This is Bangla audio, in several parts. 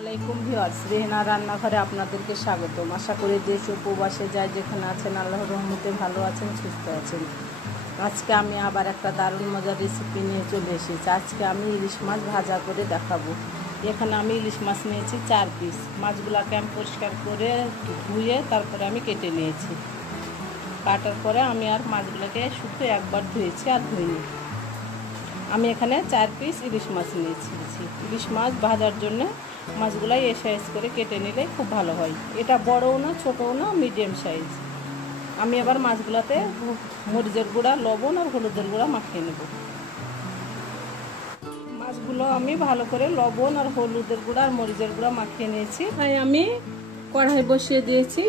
আলাইকুম ভিউয়ার্স, রেহেনা রান্নাঘরে আপনাদেরকে স্বাগতম। আশা করি দেশ ও প্রবাসে যায় যেখানে আছেন আল্লাহর রহমতে ভালো আছেন, সুস্থ আছেন। আজকে আমি আবার একটা দারুণ মজার রেসিপি নিয়ে চলে এসেছি। আজকে আমি ইলিশ মাছ ভাজা করে দেখাবো। এখানে আমি ইলিশ মাছ নিয়েছি 4 পিস। মাছগুলোকে আমি পরিষ্কার করে ধুয়ে তারপরে আমি কেটে নিয়েছি। কাটার পরে আমি আর মাছগুলোকে শুধু একবার ধুয়েছি আর ধুইনি। আমি এখানে 4 পিস ইলিশ মাছ নিয়েছি। ইলিশ মাছ ভাজার জন্য মাছগুলো এই সাইজ করে কেটে নিলে খুব ভালো হয়। এটা বড়ও না ছোটও না, মিডিয়াম সাইজ। আমি এবার মাছগুলোতে মরিচের গুঁড়া, লবণ আর হলুদের গুঁড়া মাখিয়ে নেব। মাছগুলো আমি ভালো করে লবণ আর হলুদের গুঁড়া আর মরিচের গুঁড়া মাখিয়ে নিয়েছি। তাই আমি কড়াই বসিয়ে দিয়েছি,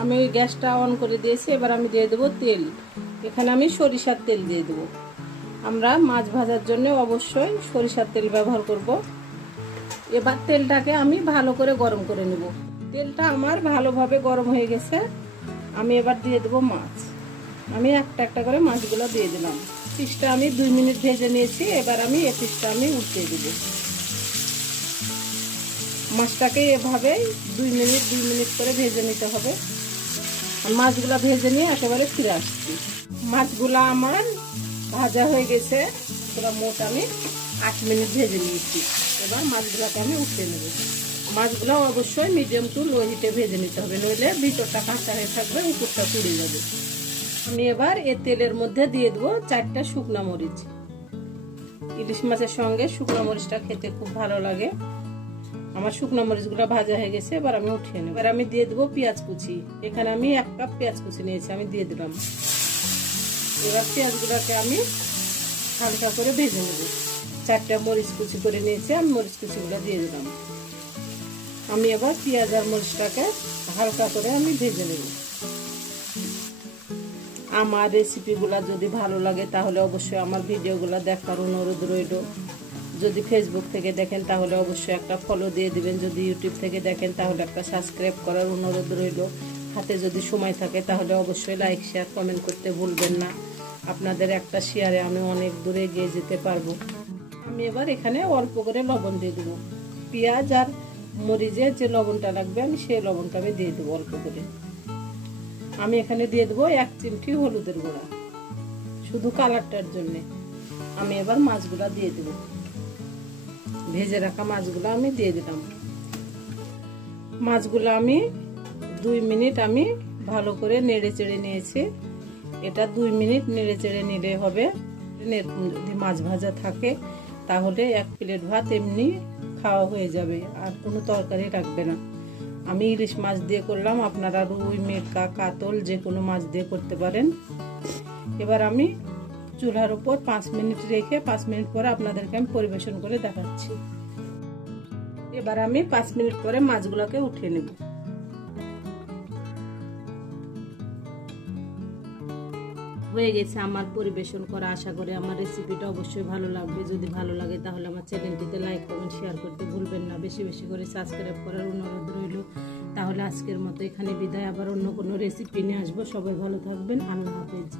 আমি ওই গ্যাসটা অন করে দিয়েছি। এবার আমি দিয়ে দেবো তেল। এখানে আমি সরিষার তেল দিয়ে দেবো। আমরা মাছ ভাজার জন্য অবশ্যই সরিষার তেল ব্যবহার করব। এবার তেলটাকে আমি ভালো করে গরম করে নেব। তেলটা আমার ভালোভাবে গরম হয়ে গেছে। আমি এবার দিয়ে দেবো মাছ। আমি একটা একটা করে মাছগুলো দিয়ে দিলাম। পিসটা আমি 2 মিনিট ভেজে নিয়েছি। এবার আমি এই পিসটা আমি উল্টিয়ে দেব। মাছটাকে এভাবেই 2 মিনিট করে ভেজে নিতে হবে। মাছগুলো ভেজে নিয়ে একেবারে ফিরে আসছি। মাছগুলো আমার ভাজা হয়ে গেছে। পুরো মোট আমি 8 মিনিট ভেজে নিয়েছি। এবার মাছগুলোকে আমি উঠিয়ে নেব। মাছগুলো অবশ্যই মিডিয়াম টু লো হিটে ভেজে নিতে হবে, নইলে ভিতরটা কাঁচা হয়ে থাকবে, উপরটা পুড়ে যাবে। আমি এবার এই তেলের মধ্যে দিয়ে দেবো 4টা শুকনো মরিচ। ইলিশ মাছের সঙ্গে শুকনো মরিচটা খেতে খুব ভালো লাগে। আমার শুকনো মরিচগুলো ভাজা হয়ে গেছে। এবার আমি উঠিয়ে নেব। এবার আমি দিয়ে দেবো পেঁয়াজ কুচি। এখানে আমি 1 কাপ পেঁয়াজ কুচি নিয়েছি, আমি দিয়ে দিলাম। এবার পেঁয়াজগুলোকে আমি হালকা করে ভেজে নেব। 4টা মরিচ কুচি করে নিয়েছি, আমি মরিচ কুচিগুলো দিয়ে দিলাম। আমি এবার পেঁয়াজ আর মরিচটাকে হালকা করে আমি ভেজে নেব। আমার রেসিপিগুলো যদি ভালো লাগে তাহলে অবশ্যই আমার ভিডিওগুলো দেখার অনুরোধ রইল। যদি ফেসবুক থেকে দেখেন তাহলে অবশ্যই একটা ফলো দিয়ে দিবেন। যদি ইউটিউব থেকে দেখেন তাহলে একটা সাবস্ক্রাইব করার অনুরোধ রইল। হাতে যদি সময় থাকে তাহলে অবশ্যই লাইক, শেয়ার, কমেন্ট করতে ভুলবেন না। আপনাদের একটা শেয়ারে আমি অনেক দূরে এগিয়ে যেতে পারবো। আমি এবার এখানে অল্প করে লবণ দিয়ে দেবো। পেঁয়াজ আর মরিচের যে লবণটা লাগবে আমি সেই লবণটা আমি দিয়ে দেবো অল্প করে। আমি এখানে দিয়ে দেবো 1 চিমটি হলুদের গুঁড়া, শুধু কালারটার জন্যে। আমি এবার মাছগুলা দিয়ে দেবো। ভেজে রাখা মাছগুলো আমি দিয়ে দিলাম। মাছগুলো আমি 2 মিনিট আমি ভালো করে নেড়ে চেড়ে নিয়েছি। এটা 2 মিনিট নেড়ে চেড়ে নিলে হবে। যদি মাছ ভাজা থাকে তাহলে 1 প্লেট ভাত এমনি খাওয়া হয়ে যাবে, আর কোনো তরকারি লাগবে না। আমি ইলিশ মাছ দিয়ে করলাম, আপনারা রুই, মেটকা, কাতল যে কোনো মাছ দিয়ে করতে পারেন। এবার আমি চুলার উপর 5 মিনিট রেখে 5 মিনিট পরে আপনাদেরকে আমি পরিবেশন করে দেখাচ্ছি। এবার আমি 5 মিনিট পরে মাছগুলোকে উঠিয়ে নেব। হয়ে গেছে আমার পরিবেশন করা। আশা করি আমার রেসিপিটা অবশ্যই ভালো লাগবে। যদি ভালো লাগে তাহলে আমার চ্যানেলটিতে লাইক, কমেন্ট, শেয়ার করতে ভুলবেন না। বেশি বেশি করে সাবস্ক্রাইব করার অনুরোধ রইল। তাহলে আজকের মতো এখানে বিদায়। আবার অন্য কোনো রেসিপি নিয়ে আসবো। সবাই ভালো থাকবেন। আল্লাহ হাফেজ।